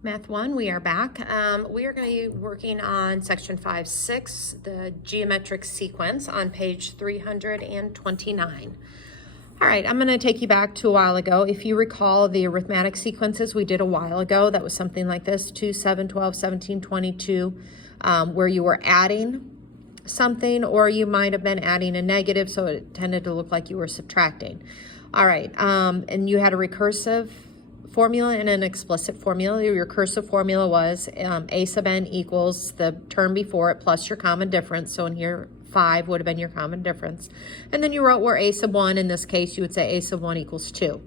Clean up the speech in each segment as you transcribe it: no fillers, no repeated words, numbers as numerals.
Math 1, we are back. We are going to be working on section 5-6, the geometric sequence on page 329. All right, I'm going to take you back to a while ago. If you recall the arithmetic sequences we did a while ago, that was something like this, 2, 7, 12, 17, 22, where you were adding something, or you might have been adding a negative, so it tended to look like you were subtracting. All right, and you had a recursive formula and an explicit formula. Your recursive formula was a sub n equals the term before it plus your common difference. So in here, 5 would have been your common difference. And then you wrote where a sub 1, in this case, you would say a sub 1 equals 2.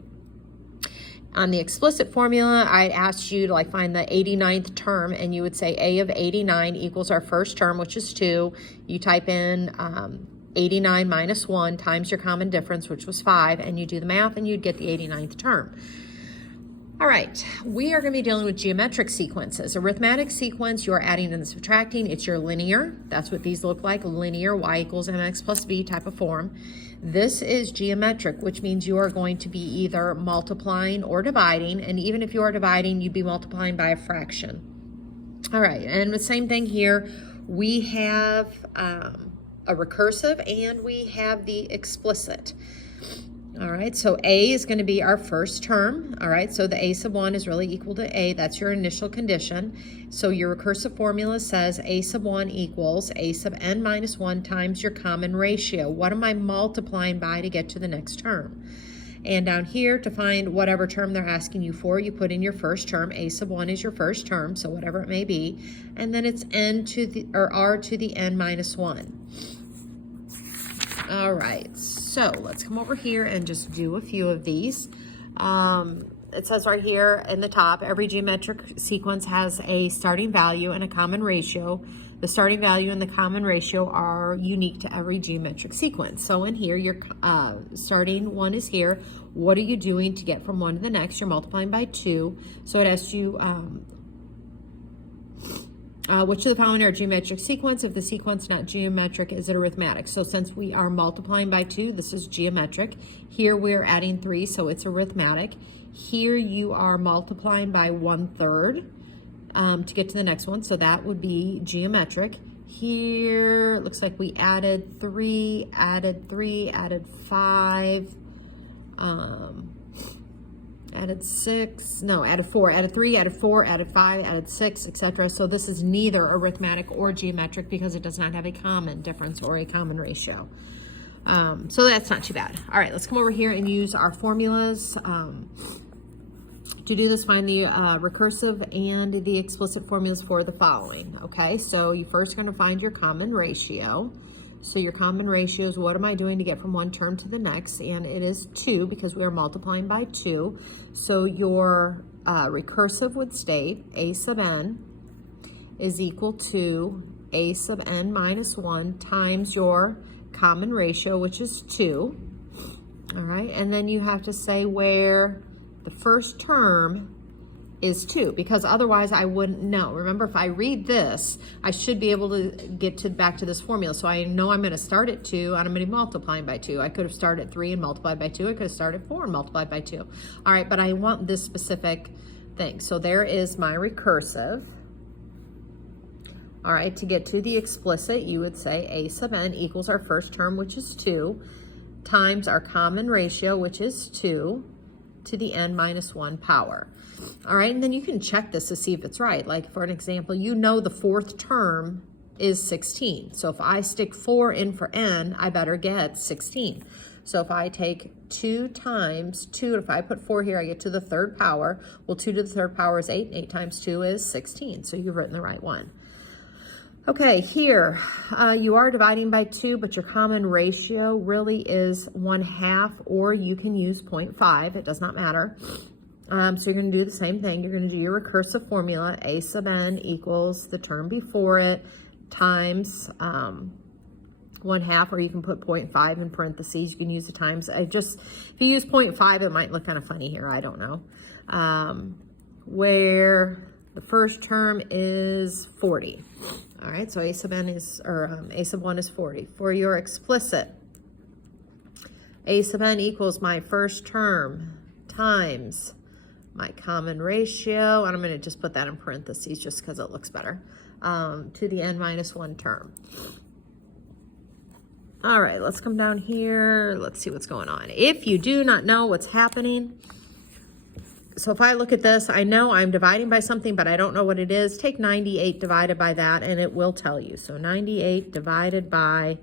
On the explicit formula, I asked you to find the 89th term, and you would say a of 89 equals our first term, which is 2. You type in 89 minus 1 times your common difference, which was 5, and you do the math, and you'd get the 89th term. All right, we are going to be dealing with geometric sequences. Arithmetic sequence, you're adding and subtracting. It's your linear. That's what these look like, linear, y equals mx plus b type of form. This is geometric, which means you are going to be either multiplying or dividing, and even if you are dividing, you'd be multiplying by a fraction. All right, and the same thing here. We have a recursive and we have the explicit. All right, so a is going to be our first term. All right, so the a sub 1 is really equal to a. That's your initial condition. So your recursive formula says a sub 1 equals a sub n minus 1 times your common ratio. What am I multiplying by to get to the next term? And down here, to find whatever term they're asking you for, you put in your first term. A sub 1 is your first term, so whatever it may be. And then it's n to the, or r to the n minus 1. All right, so let's come over here and just do a few of these. It says right here in the top, every geometric sequence has a starting value and a common ratio. The starting value and the common ratio are unique to every geometric sequence. So in here, your starting one is here. What are you doing to get from one to the next? You're multiplying by 2. So it asks you, which of the following are a geometric sequence? If the sequence not geometric, is it arithmetic? So since we are multiplying by 2, this is geometric. Here we're adding 3, so it's arithmetic. Here you are multiplying by 1/3 to get to the next one, so that would be geometric. Here it looks like we added 3, added 5, added 6, no, added 4, added 3, added 4, added 5, added 6, etc. So this is neither arithmetic or geometric because it does not have a common difference or a common ratio. So that's not too bad. All right, let's come over here and use our formulas. To do this, find the recursive and the explicit formulas for the following. Okay, so you first going to find your common ratio. So your common ratio is what am I doing to get from one term to the next, and it is 2 because we are multiplying by 2. So your recursive would state a sub n is equal to a sub n minus 1 times your common ratio, which is 2. All right, and then you have to say where the first term is 2, because otherwise I wouldn't know. Remember, if I read this, I should be able to get back to this formula. So I know I'm going to start at 2 and I'm going to be multiplying by 2. I could have started at 3 and multiplied by 2. I could have started at 4 and multiplied by 2. All right, but I want this specific thing. So there is my recursive. All right, to get to the explicit, you would say a sub n equals our first term, which is 2, times our common ratio, which is 2, to the n minus 1 power. All right, and then you can check this to see if it's right. Like for an example, you know the fourth term is 16. So if I stick 4 in for n, I better get 16. So if I take 2 times 2, if I put 4 here, I get to the third power. Well, 2 to the third power is 8, and 8 times 2 is 16. So you've written the right one. Okay, here you are dividing by 2, but your common ratio really is 1/2, or you can use 0.5. It does not matter. So you're going to do the same thing. You're going to do your recursive formula. A sub n equals the term before it times 1/2, or you can put 0.5 in parentheses. You can use the times. If you use 0.5, it might look kind of funny here. I don't know. Where the first term is 40. All right, so a sub n is, or a sub 1 is 40. For your explicit, a sub n equals my first term times my common ratio, and I'm going to just put that in parentheses just because it looks better, to the n minus 1 term. All right, let's come down here. Let's see what's going on. If you do not know what's happening, so if I look at this, I know I'm dividing by something, but I don't know what it is. Take 98 divided by that, and it will tell you. So 98 divided by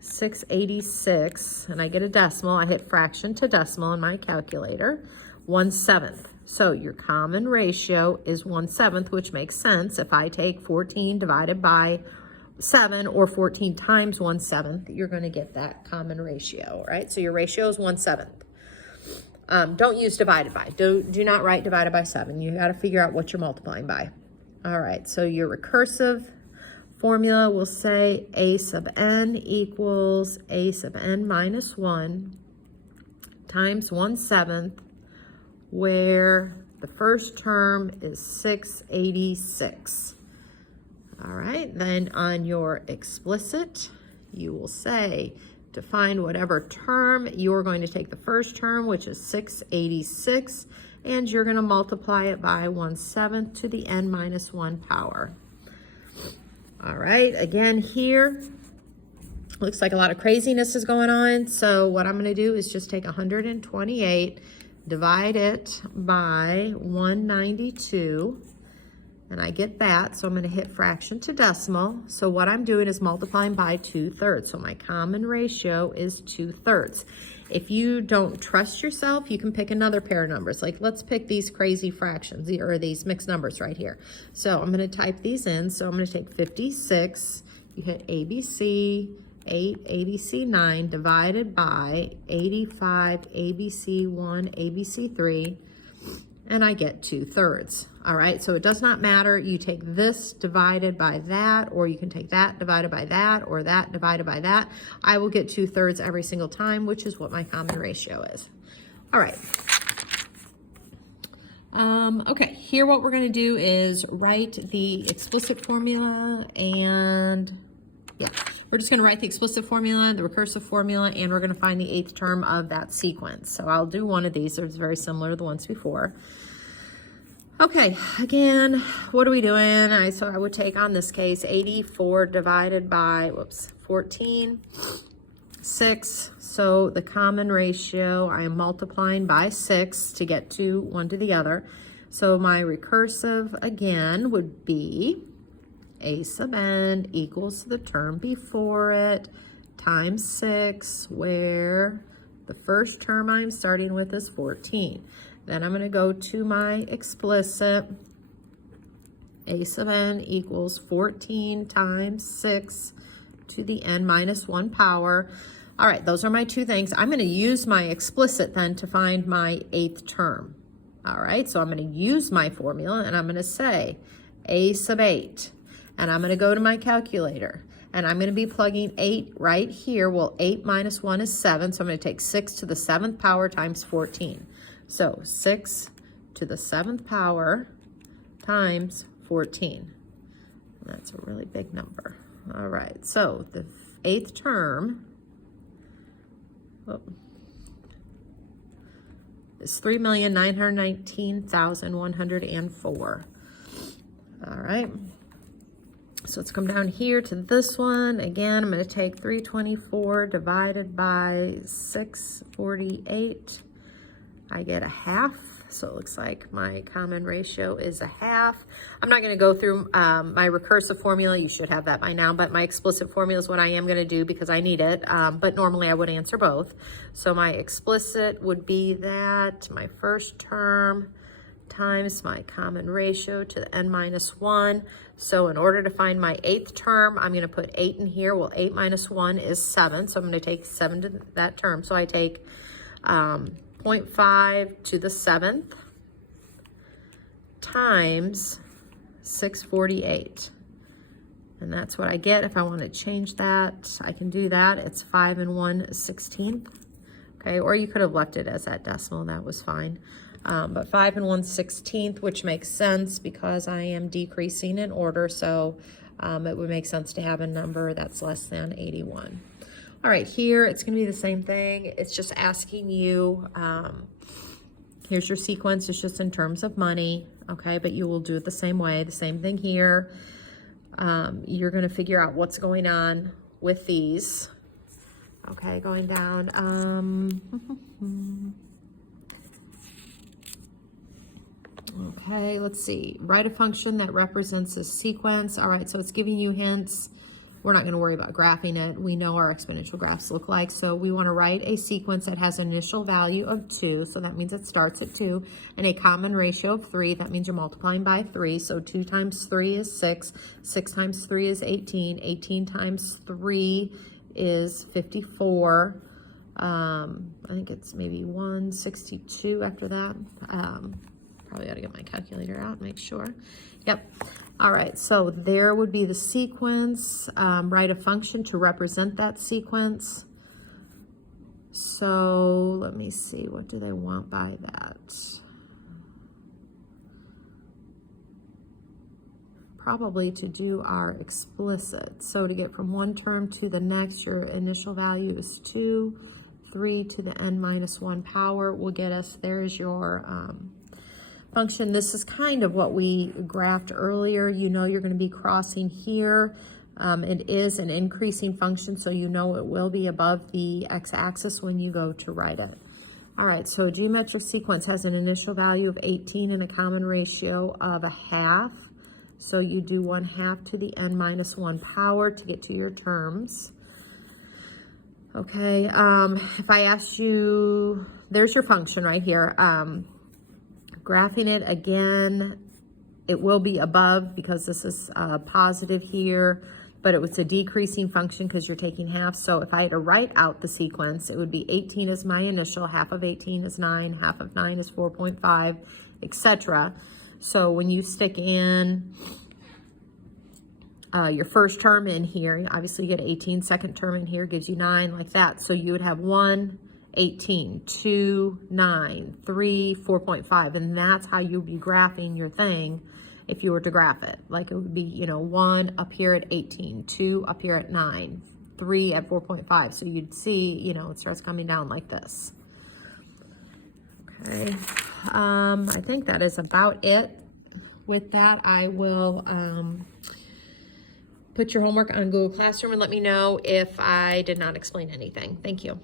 686, and I get a decimal. I hit fraction to decimal in my calculator, 1/7. So your common ratio is 1/7, which makes sense. If I take 14 divided by 7 or 14 times 1/7, you're going to get that common ratio, right? So your ratio is 1/7. Don't use divided by. Do not write divided by 7. You got to figure out what you're multiplying by. All right, so your recursive formula will say a sub n equals a sub n minus 1 times 1/7, where the first term is 686. All right, then on your explicit, you will say to find whatever term, you're going to take the first term, which is 686, and you're going to multiply it by 1/7 to the n minus 1 power. All right, again here, looks like a lot of craziness is going on. So what I'm going to do is just take 128, divide it by 192, and I get that. So I'm going to hit fraction to decimal. So what I'm doing is multiplying by 2/3. So my common ratio is 2/3. If you don't trust yourself, you can pick another pair of numbers. Like let's pick these crazy fractions or these mixed numbers right here. So I'm going to type these in. So I'm going to take 56, you hit ABC, 8, ABC 9, divided by 85, ABC 1, ABC 3, and I get 2/3. All right, so it does not matter. You take this divided by that, or you can take that divided by that, or that divided by that. I will get 2/3 every single time, which is what my common ratio is. All right. Okay, here what we're going to do is write the explicit formula, and yeah, we're just going to write the explicit formula, the recursive formula, and we're going to find the 8th term of that sequence. So I'll do one of these. It's very similar to the ones before. Okay, again, what are we doing? So I would take on this case 84 divided by, 14, 6. So the common ratio, I am multiplying by 6 to get to one to the other. So my recursive, again, would be a sub n equals the term before it times 6, where the first term I'm starting with is 14. Then I'm going to go to my explicit. A sub n equals 14 times 6 to the n minus 1 power. All right, those are my two things. I'm going to use my explicit then to find my 8th term. All right, so I'm going to use my formula, and I'm going to say a sub 8. And I'm going to go to my calculator, and I'm going to be plugging 8 right here. Well, 8 minus 1 is 7, so I'm going to take 6 to the 7th power times 14. So 6 to the 7th power times 14. That's a really big number. All right, so the 8th term is 3,919,104. All right. So let's come down here to this one. Again, I'm going to take 324 divided by 648. I get a half. So it looks like my common ratio is a half. I'm not going to go through my recursive formula. You should have that by now, but my explicit formula is what I am going to do because I need it. But normally I would answer both. So my explicit would be that my first term times my common ratio to the n minus 1. So in order to find my 8th term, I'm going to put 8 in here. Well, 8 minus 1 is 7. So I'm going to take 7 to that term. So I take 0.5 to the 7th times 648. And that's what I get. If I want to change that, I can do that. It's 5 1/16. Okay, or you could have left it as that decimal. That was fine. But 5 1/16, which makes sense because I am decreasing in order. So it would make sense to have a number that's less than 81. All right, here it's going to be the same thing. It's just asking you Here's your sequence. It's just in terms of money, okay? But you will do it the same way. The same thing here. You're going to figure out what's going on with these. Okay, going down. Okay, let's see. Write a function that represents a sequence. All right, so it's giving you hints. We're not going to worry about graphing it. We know our exponential graphs look like. So we want to write a sequence that has an initial value of 2. So that means it starts at 2. And a common ratio of 3. That means you're multiplying by 3. So 2 times 3 is 6. 6 times 3 is 18. 18 times 3 is 54. I think it's maybe 162 after that. Probably ought to get my calculator out and make sure. Yep. All right, so there would be the sequence. Write a function to represent that sequence. So let me see, what do they want by that? Probably to do our explicit. So to get from one term to the next, your initial value is 2. 3 to the n minus 1 power will get us, there's your function. This is kind of what we graphed earlier. You know you're going to be crossing here. It is an increasing function, so you know it will be above the x-axis when you go to write it. All right, so a geometric sequence has an initial value of 18 and a common ratio of 1/2. So you do 1/2 to the n minus 1 power to get to your terms. Okay, if I asked you, there's your function right here. Graphing it again, it will be above because this is positive here, but it was a decreasing function because you're taking half. So if I had to write out the sequence, it would be 18 is my initial, half of 18 is 9, half of 9 is 4.5, etc. So when you stick in your first term in here, obviously you get 18, second term in here gives you 9, like that. So you would have 1, 18, 2, 9, 3, 4.5, and that's how you'd be graphing your thing if you were to graph it. Like it would be, you know, 1 up here at 18, 2 up here at 9, 3 at 4.5. So you'd see, you know, it starts coming down like this. Okay, I think that is about it. With that, I will put your homework on Google Classroom and let me know if I did not explain anything. Thank you.